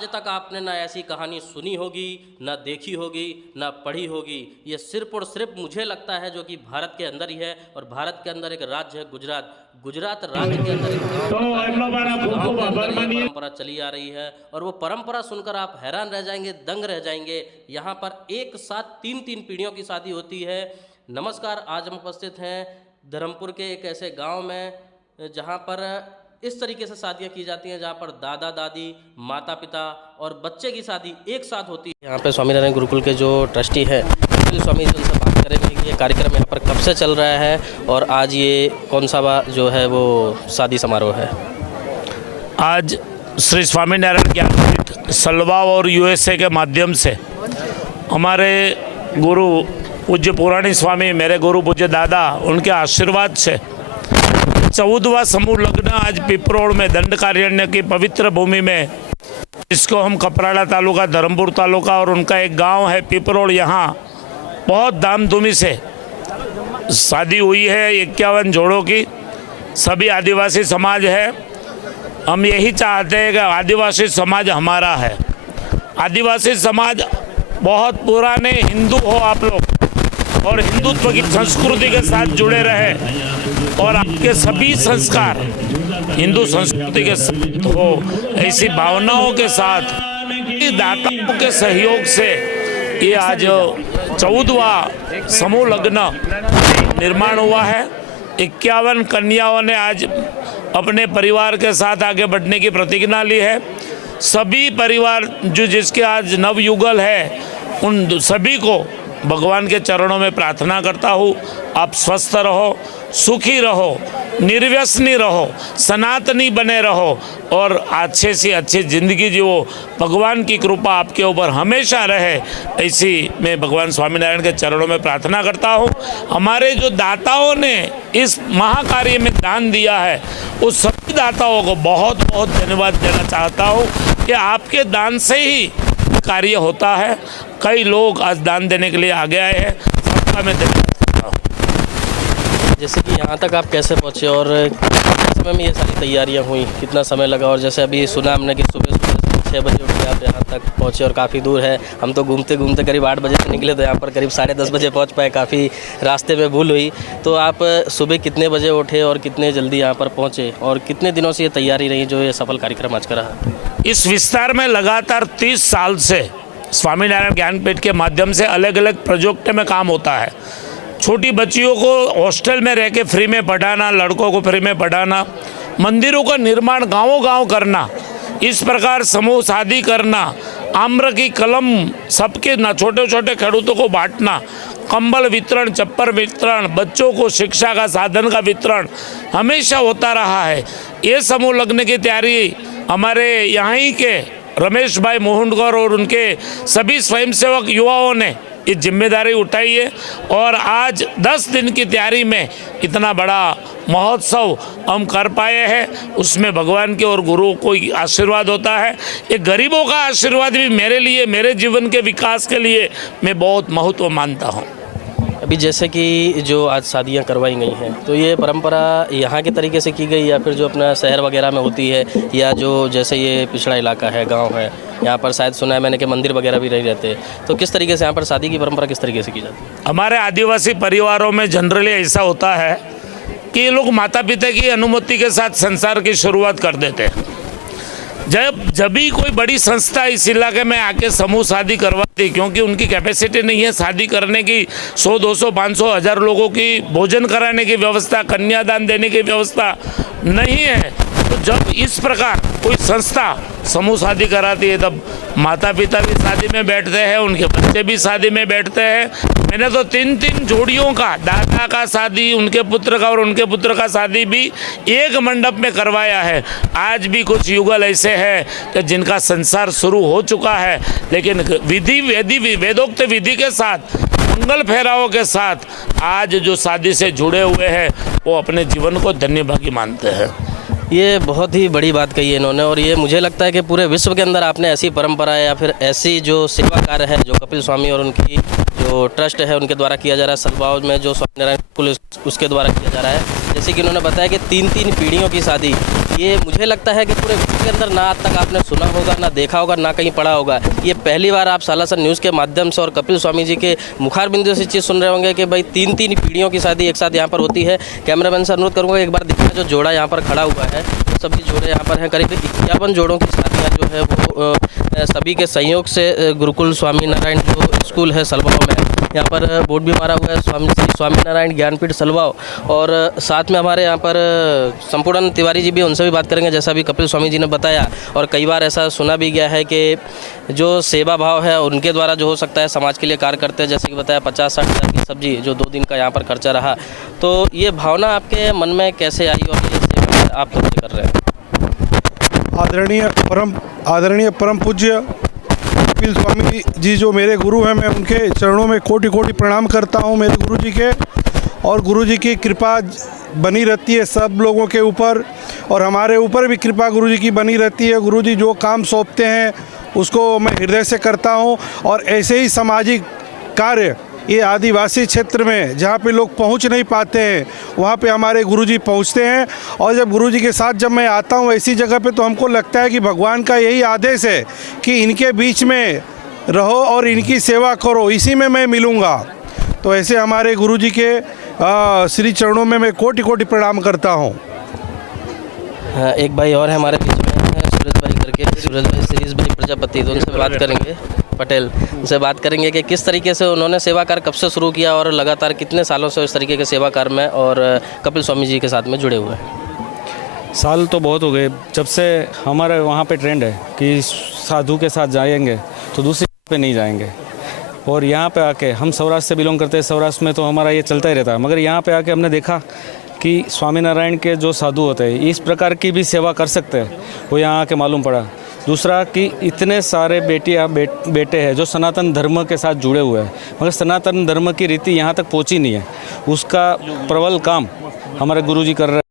आज तक आपने ना ऐसी कहानी सुनी होगी, ना देखी होगी, ना पढ़ी होगी। ये सिर्फ और सिर्फ मुझे लगता है जो कि भारत के अंदर ही है, और भारत के अंदर एक राज्य है गुजरात। गुजरात राज्य के अंदर एक गाँव परंपरा चली आ रही है, और वो परंपरा सुनकर आप हैरान रह जाएंगे, दंग रह जाएंगे। यहाँ पर एक साथ तीन पीढ़ियों की शादी होती है। नमस्कार, आज हम उपस्थित हैं धर्मपुर के एक ऐसे गाँव में जहाँ पर इस तरीके से शादियाँ की जाती हैं, जहाँ पर दादा दादी, माता पिता और बच्चे की शादी एक साथ होती है। यहाँ पे स्वामीनारायण गुरुकुल के जो ट्रस्टी हैं स्वामी जी, उनसे बात करेंगे कि ये कार्यक्रम यहाँ पर कब से चल रहा है और आज ये कौन सा जो है वो शादी समारोह है। आज श्री स्वामीनारायण ज्ञानपीठ सलवा और यूएसए के माध्यम से हमारे गुरु पूज्य पुराणी स्वामी, मेरे गुरु पूज्य दादा, उनके आशीर्वाद से 14वां समूह लग्न आज पिपरोड़ में दंडकारण्य की पवित्र भूमि में, इसको हम कपराड़ा तालुका, धर्मपुर तालुका और उनका एक गांव है पिपरोड़, यहाँ बहुत धामधूमी से शादी हुई है 51 जोड़ों की। सभी आदिवासी समाज है। हम यही चाहते हैं कि आदिवासी समाज हमारा है। आदिवासी समाज बहुत पुराने हिंदू हो आप लोग, और हिंदुत्व की संस्कृति के साथ जुड़े रहे, और आपके सभी संस्कार हिंदू संस्कृति के साथ हो, ऐसी भावनाओं के साथ दाताओं के सहयोग से ये आज 14वां समूह लग्न निर्माण हुआ है। 51 कन्याओं ने आज अपने परिवार के साथ आगे बढ़ने की प्रतिज्ञा ली है। सभी परिवार जो जिसके आज नवयुगल है, उन सभी को भगवान के चरणों में प्रार्थना करता हूँ, आप स्वस्थ रहो, सुखी रहो, निर्व्यसनी रहो, सनातनी बने रहो, और अच्छे से अच्छी ज़िंदगी जियो। भगवान की कृपा आपके ऊपर हमेशा रहे, ऐसी मैं भगवान स्वामीनारायण के चरणों में प्रार्थना करता हूँ। हमारे जो दाताओं ने इस महाकार्य में दान दिया है, उस सभी दाताओं को बहुत बहुत धन्यवाद देना चाहता हूँ कि आपके दान से ही कार्य होता है। कई लोग आज दान देने के लिए आगे आए हैं, सबका मैं धन्यवाद करता हूँ। जैसे कि यहाँ तक आप कैसे पहुँचे और कितने समय में ये सारी तैयारियाँ हुई, कितना समय लगा, और जैसे अभी सुना हमने कि सुबह 6 बजे उठ के आप यहाँ तक पहुँचे और काफ़ी दूर है। हम तो घूमते घूमते करीब 8 बजे से निकले, तो यहाँ पर करीब 10:30 बजे पहुँच पाए, काफ़ी रास्ते में भूल हुई। तो आप सुबह कितने बजे उठे और कितने जल्दी यहाँ पर पहुँचे, और कितने दिनों से ये तैयारी रही जो ये सफल कार्यक्रम आज का रहा। इस विस्तार में लगातार 30 साल से स्वामीनारायण ज्ञानपीठ के माध्यम से अलग अलग प्रोजेक्ट में काम होता है। छोटी बच्चियों को हॉस्टल में रह के फ्री में पढ़ाना, लड़कों को फ्री में पढ़ाना, मंदिरों का निर्माण गाँव गाँव करना, इस प्रकार समूह शादी करना, आम्र की कलम सबके ना छोटे छोटे खेडूतों को बांटना, कंबल वितरण, चप्पल वितरण, बच्चों को शिक्षा का साधन का वितरण हमेशा होता रहा है। ये समूह लगने की तैयारी हमारे यहाँ ही के रमेश भाई मोहनगौर और उनके सभी स्वयंसेवक युवाओं ने ये जिम्मेदारी उठाई है, और आज 10 दिन की तैयारी में इतना बड़ा महोत्सव हम कर पाए हैं। उसमें भगवान के और गुरुओं को आशीर्वाद होता है। ये गरीबों का आशीर्वाद भी मेरे लिए, मेरे जीवन के विकास के लिए मैं बहुत महत्व मानता हूँ। अभी जैसे कि जो आज शादियां करवाई गई हैं, तो ये परंपरा यहाँ के तरीके से की गई, या फिर जो अपना शहर वगैरह में होती है, या जो जैसे ये पिछड़ा इलाका है, गांव है, यहाँ पर शायद सुना है मैंने कि मंदिर वगैरह भी नहीं रहते, तो किस तरीके से यहाँ पर शादी की परंपरा किस तरीके से की जाती है। हमारे आदिवासी परिवारों में जनरली ऐसा होता है कि ये लोग माता पिता की अनुमति के साथ संसार की शुरुआत कर देते हैं। जब भी कोई बड़ी संस्था इस इलाके में आके समूह शादी करवाती, क्योंकि उनकी कैपेसिटी नहीं है शादी करने की, 100, 200, 500, 1000 लोगों की भोजन कराने की व्यवस्था, कन्यादान देने की व्यवस्था नहीं है, तो जब इस प्रकार कोई संस्था समूह शादी कराती है, तब माता पिता भी शादी में बैठते हैं, उनके बच्चे भी शादी में बैठते हैं। मैंने तो 3 जोड़ियों का, दादा का शादी, उनके पुत्र का और उनके पुत्र का शादी भी एक मंडप में करवाया है। आज भी कुछ युगल ऐसे हैं कि जिनका संसार शुरू हो चुका है, लेकिन वेदोक्त विधि के साथ, मंगल फेरावों के साथ आज जो शादी से जुड़े हुए हैं, वो अपने जीवन को धन्यभागी मानते हैं। ये बहुत ही बड़ी बात कही है इन्होंने, और ये मुझे लगता है कि पूरे विश्व के अंदर आपने ऐसी परंपरा या फिर ऐसी जो सेवा कार्य है जो कपिल स्वामी और उनकी जो ट्रस्ट है उनके द्वारा किया जा रहा है, सलवाओं में जो स्वामीनारायण पुलिस उसके द्वारा किया जा रहा है, जैसे कि उन्होंने बताया कि 3 पीढ़ियों की शादी, ये मुझे लगता है कि पूरे के अंदर ना आज तक आपने सुना होगा, ना देखा होगा, ना कहीं पढ़ा होगा। ये पहली बार आप सालासर न्यूज़ के माध्यम से और कपिल स्वामी जी के मुखार बिंदु से चीज़ सुन रहे होंगे कि भाई 3-3 पीढ़ियों की शादी एक साथ यहाँ पर होती है। कैमरामैन से अनुरोध करूँगा एक बार दिखना जो जोड़ा यहाँ पर खड़ा हुआ है, सभी जोड़े यहाँ पर हैं। करीब 51 जोड़ों की शादियाँ जो है वो सभी के संयोग से गुरुकुल स्वामीनारायण जो स्कूल है सलवाओं में, यहाँ पर बोर्ड भी मारा हुआ है श्री स्वामीनारायण ज्ञानपीठ सलवाओ। और साथ में हमारे यहाँ पर संपूर्ण तिवारी जी भी, उनसे भी बात करेंगे जैसा भी कपिल स्वामी जी ने बताया। और कई बार ऐसा सुना भी गया है कि जो सेवा भाव है उनके द्वारा जो हो सकता है समाज के लिए कार्य करते हैं, जैसे कि बताया 50-60 हज़ार की सब्जी जो 2 दिन का यहाँ पर खर्चा रहा। तो ये भावना आपके मन में कैसे आई और ये सेवा आप कब से कर रहे हैं? आदरणीय परम पूज्य कपिल स्वामी जी जो मेरे गुरु हैं, मैं उनके चरणों में कोटि कोटि प्रणाम करता हूं मेरे गुरु जी के। और गुरु जी की कृपा बनी रहती है सब लोगों के ऊपर, और हमारे ऊपर भी कृपा गुरु जी की बनी रहती है। गुरु जी जो काम सौंपते हैं उसको मैं हृदय से करता हूं। और ऐसे ही सामाजिक कार्य ये आदिवासी क्षेत्र में जहाँ पे लोग पहुँच नहीं पाते हैं वहाँ पे हमारे गुरुजी पहुँचते हैं। और जब गुरुजी के साथ जब मैं आता हूँ ऐसी जगह पे तो हमको लगता है कि भगवान का यही आदेश है कि इनके बीच में रहो और इनकी सेवा करो, इसी में मैं मिलूँगा। तो ऐसे हमारे गुरुजी के श्री चरणों में मैं कोटि कोटि प्रणाम करता हूँ। एक भाई और है हमारे बीच में, सूरज भाई करके, सूरज भाई शिरीष भाई प्रजापति, तो उनसे बात करेंगे, पटेल, उनसे बात करेंगे कि किस तरीके से उन्होंने सेवा कार्य कब से शुरू किया और लगातार कितने सालों से इस तरीके के सेवा कार्य में और कपिल स्वामी जी के साथ में जुड़े हुए हैं। साल तो बहुत हो गए जब से हमारे वहाँ पे ट्रेंड है कि साधु के साथ जाएंगे तो दूसरी पे नहीं जाएंगे। और यहाँ पे आके हम सौराष्ट्र से बिलोंग करते हैं, सौराष्ट्र में तो हमारा ये चलता ही रहता है, मगर यहाँ पे आके हमने देखा कि स्वामीनारायण के जो साधु होते हैं इस प्रकार की भी सेवा कर सकते हैं, वो यहाँ आके मालूम पड़ा। दूसरा कि इतने सारे बेटे हैं जो सनातन धर्म के साथ जुड़े हुए हैं, मगर सनातन धर्म की रीति यहाँ तक पहुँची नहीं है, उसका प्रबल काम हमारे गुरुजी कर रहे हैं।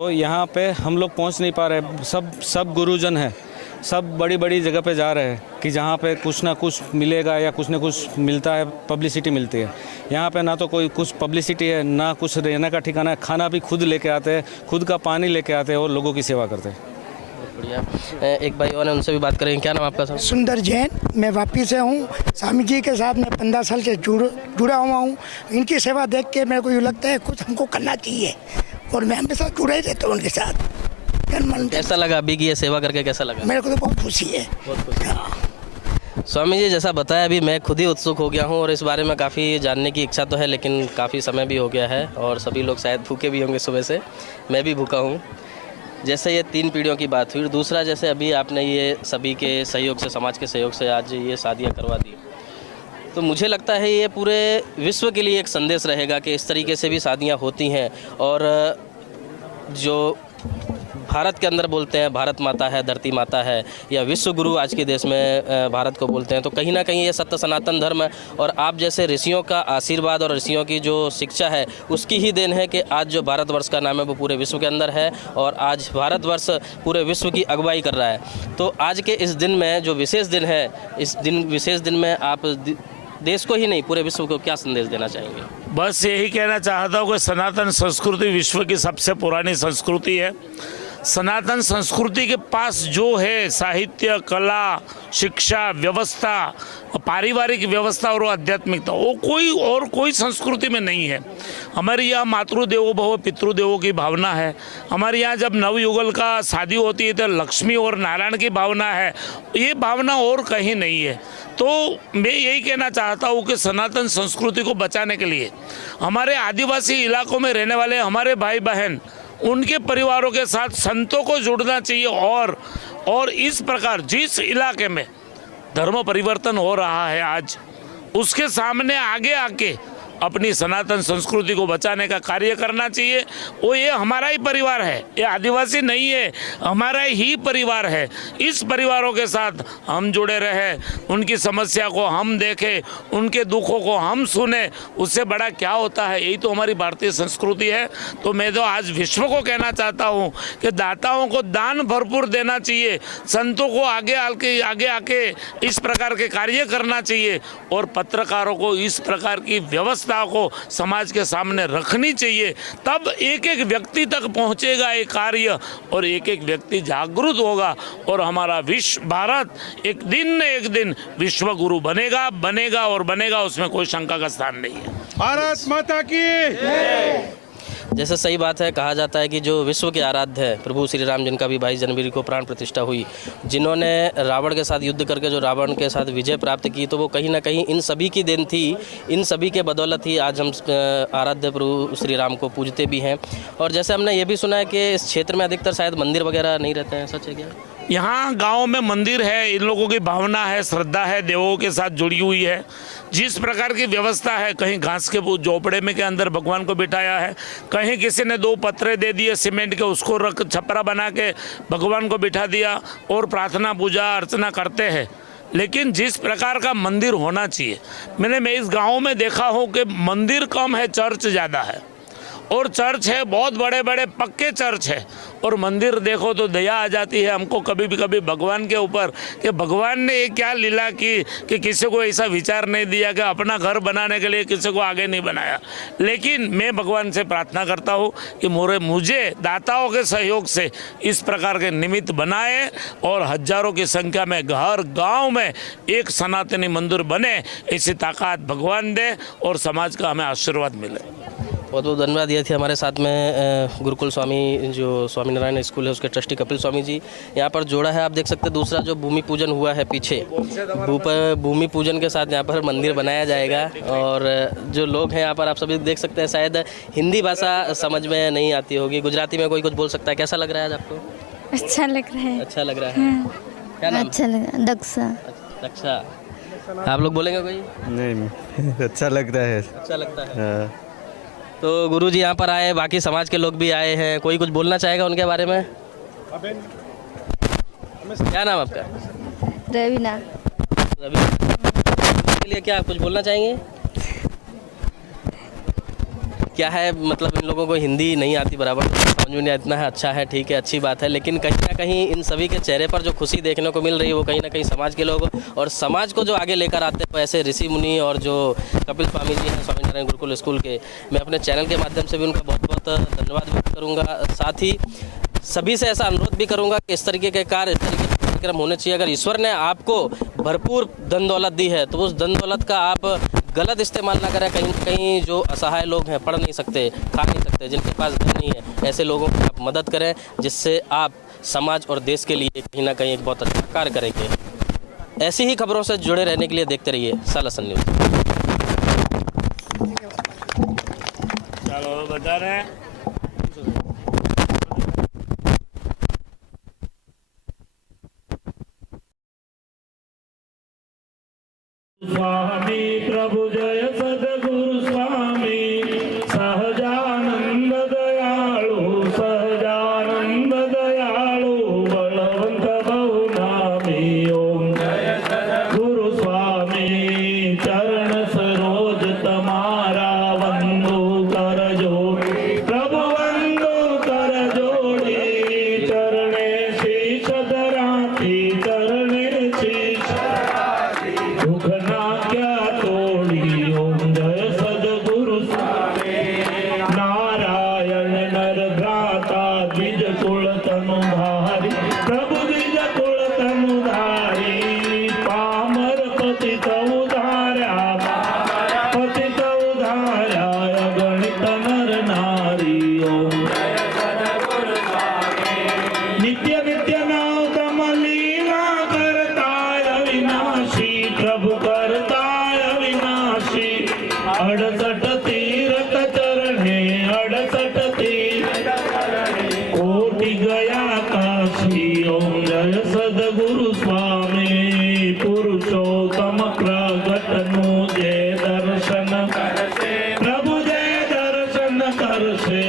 तो यहाँ पे हम लोग पहुँच नहीं पा रहे, सब गुरुजन हैं, सब बड़ी बड़ी जगह पे जा रहे हैं कि जहाँ पे कुछ ना कुछ मिलेगा या कुछ ना कुछ मिलता है, पब्लिसिटी मिलती है। यहाँ पे ना तो कोई कुछ पब्लिसिटी है, ना कुछ रहने का ठिकाना है, खाना भी खुद लेके आते हैं, खुद का पानी लेके आते हैं और लोगों की सेवा करते हैं। बढ़िया। एक भाई और है, उनसे भी बात करेंगे। क्या नाम आपका? सुंदर जैन, मैं वापी से हूँ। स्वामी जी के साथ मैं 15 साल से जुड़ा हुआ हूँ। इनकी सेवा देख के मेरे को यूँ लगता है कुछ हमको करना चाहिए, और मैं हमेशा जुड़ा ही रहता हूँ उनके साथ। कैसा लगा अभी की ये सेवा करके, कैसा लगा? मेरे को तो बहुत खुशी है। बहुत खुशी। स्वामी जी जैसा बताया अभी मैं खुद ही उत्सुक हो गया हूँ और इस बारे में काफ़ी जानने की इच्छा तो है, लेकिन काफ़ी समय भी हो गया है और सभी लोग शायद भूखे भी होंगे सुबह से, मैं भी भूखा हूँ। जैसे ये 3 पीढ़ियों की बात हुई, दूसरा जैसे अभी आपने ये सभी के सहयोग से, समाज के सहयोग से आज ये शादियाँ करवा दी, तो मुझे लगता है ये पूरे विश्व के लिए एक संदेश रहेगा कि इस तरीके से भी शादियाँ होती हैं। और जो भारत के अंदर बोलते हैं भारत माता है, धरती माता है, या विश्व गुरु आज के देश में भारत को बोलते हैं, तो कहीं ना कहीं ये सत्य सनातन धर्म है और आप जैसे ऋषियों का आशीर्वाद और ऋषियों की जो शिक्षा है उसकी ही देन है कि आज जो भारतवर्ष का नाम है वो पूरे विश्व के अंदर है और आज भारतवर्ष पूरे विश्व की अगुवाई कर रहा है। तो आज के इस दिन में जो विशेष दिन है, इस विशेष दिन में आप देश को ही नहीं पूरे विश्व को क्या संदेश देना चाहेंगे? बस यही कहना चाहता हूँ कि सनातन संस्कृति विश्व की सबसे पुरानी संस्कृति है। सनातन संस्कृति के पास जो है साहित्य, कला, शिक्षा, व्यवस्था, पारिवारिक व्यवस्था और आध्यात्मिकता, वो कोई संस्कृति में नहीं है। हमारे यहाँ मातृदेवो भव पितृदेवों की भावना है। हमारे यहाँ जब नवयुगल का शादी होती है तो लक्ष्मी और नारायण की भावना है, ये भावना और कहीं नहीं है। तो मैं यही कहना चाहता हूँ कि सनातन संस्कृति को बचाने के लिए हमारे आदिवासी इलाकों में रहने वाले हमारे भाई बहन, उनके परिवारों के साथ संतों को जुड़ना चाहिए और इस प्रकार जिस इलाके में धर्म परिवर्तन हो रहा है आज, उसके सामने आगे आके अपनी सनातन संस्कृति को बचाने का कार्य करना चाहिए। वो ये हमारा ही परिवार है, ये आदिवासी नहीं है, हमारा ही परिवार है। इस परिवारों के साथ हम जुड़े रहे, उनकी समस्या को हम देखें, उनके दुखों को हम सुने, उससे बड़ा क्या होता है? यही तो हमारी भारतीय संस्कृति है। तो मैं तो आज विश्व को कहना चाहता हूँ कि दाताओं को दान भरपूर देना चाहिए, संतों को आगे आके इस प्रकार के कार्य करना चाहिए और पत्रकारों को इस प्रकार की व्यवस्था व्यवस्था को समाज के सामने रखनी चाहिए, तब एक एक व्यक्ति तक पहुंचेगा ये कार्य और एक एक व्यक्ति जागरूक होगा और हमारा विश्व भारत एक दिन न एक दिन विश्व गुरु बनेगा और बनेगा, उसमें कोई शंका का स्थान नहीं है। भारत माता की। जैसे सही बात है, कहा जाता है कि जो विश्व के आराध्य है प्रभु श्री राम, जिनका भी 22 जनवरी को प्राण प्रतिष्ठा हुई, जिन्होंने रावण के साथ युद्ध करके जो रावण के साथ विजय प्राप्त की, तो वो कहीं ना कहीं इन सभी की देन थी। इन सभी के बदौलत ही आज हम आराध्य प्रभु श्री राम को पूजते भी हैं। और जैसे हमने ये भी सुना है कि इस क्षेत्र में अधिकतर शायद मंदिर वगैरह नहीं रहते हैं, सच है क्या? यहाँ गांव में मंदिर है, इन लोगों की भावना है, श्रद्धा है, देवों के साथ जुड़ी हुई है। जिस प्रकार की व्यवस्था है, कहीं घास के झोपड़े में के अंदर भगवान को बिठाया है, कहीं किसी ने 2 पत्रे दे दिए सीमेंट के, उसको रख छपरा बना के भगवान को बिठा दिया और प्रार्थना पूजा अर्चना करते हैं। लेकिन जिस प्रकार का मंदिर होना चाहिए, मैं इस गाँव में देखा हूँ कि मंदिर कम है, चर्च ज़्यादा है। और चर्च है, बहुत बड़े बड़े पक्के चर्च है, और मंदिर देखो तो दया आ जाती है हमको कभी भी भगवान के ऊपर कि भगवान ने ये क्या लीला की कि किसी को ऐसा विचार नहीं दिया कि अपना घर बनाने के लिए किसी को आगे नहीं बनाया। लेकिन मैं भगवान से प्रार्थना करता हूँ कि मुझे दाताओं के सहयोग से इस प्रकार के निमित्त बनाए और हजारों की संख्या में हर गाँव में एक सनातनी मंदिर बने, ऐसी ताकत भगवान दे और समाज का हमें आशीर्वाद मिले। बहुत बहुत धन्यवाद। ये थे हमारे साथ में गुरुकुल स्वामी, जो स्वामीनारायण स्कूल है, उसके ट्रस्टी कपिल स्वामी जी यहाँ पर जोड़ा है। आप देख सकते हैं दूसरा जो भूमि पूजन हुआ है पीछे, भूमि पूजन के साथ यहाँ पर मंदिर बनाया जाएगा। और जो लोग हैं यहाँ पर आप सभी देख सकते हैं, शायद हिंदी भाषा समझ में नहीं आती होगी, गुजराती में कोई कुछ बोल सकता है। कैसा लग रहा है आज आपको? अच्छा लग रहा है। अच्छा लग रहा है। क्या नाम? अच्छा लग रहा है, दक्षा। दक्षा। आप लोग बोलेंगे कोई? नहीं, अच्छा लगता है। अच्छा लगता है। तो गुरुजी यहाँ पर आए, बाकी समाज के लोग भी आए हैं, कोई कुछ बोलना चाहेगा उनके बारे में? क्या नाम आपका? रवीना। रवि के लिए क्या कुछ बोलना चाहेंगे? क्या है, मतलब इन लोगों को हिंदी नहीं आती बराबर, समझ में नहीं इतना है। अच्छा है, ठीक है, अच्छी बात है। लेकिन कहीं ना कहीं इन सभी के चेहरे पर जो खुशी देखने को मिल रही है, वो कहीं ना कहीं समाज के लोग और समाज को जो आगे लेकर आते हैं, ऐसे ऋषि मुनि और जो कपिल स्वामी जी हैं स्वामीनारायण गुरुकुल स्कूल के, मैं अपने चैनल के माध्यम से भी उनका बहुत बहुत धन्यवाद व्यक्त करूँगा। साथ ही सभी से ऐसा अनुरोध भी करूँगा कि इस तरीके के कार्य, इस तरीके के कार्यक्रम होने चाहिए। अगर ईश्वर ने आपको भरपूर धन दौलत दी है, तो उस धन दौलत का आप गलत इस्तेमाल ना करें। कहीं कहीं जो असहाय लोग हैं, पढ़ नहीं सकते, खा नहीं सकते, जिनके पास धन नहीं है, ऐसे लोगों की आप मदद करें, जिससे आप समाज और देश के लिए कहीं ना कहीं एक बहुत अच्छा कार्य करेंगे। ऐसी ही खबरों से जुड़े रहने के लिए देखते रहिए सालासन न्यूज़। चलो बता रहे हैं। स्वामी प्रभु जय सद्गुरु स्वामी सहजानंद दयालु, सहजानंद दयालु बलवंत बहुनामी। ओम जय सद्गुरु स्वामी चरण सरोज तमारा वंदो कर जोड़ी, प्रभु वंदो कर जोड़ी, चरणे शीश धराती, चरणे शीश दुख ना क्या तोड़ी। ओम जय सद्गुरु स्वामी नारायण नर भ्राता, द्विज कुल तनुधारी, प्रभु द्विज कुल तनुधारी, पामर पतित उधार्या, पतित उधार्या, अगणित नर नारी। ओम जय सद्गुरु स्वामी नित्य नित्य नवतम लीला करताय अविनाशी, प्रभु करताय अविनाशी, 68 तीर्थ चरणे, 68 तीर्थ कोटि गया काशी। ओम जय सद्गुरु स्वामी पुरुषोत्तम प्रगट नु जय दर्शन करसे, प्रभु जय दर्शन करसे।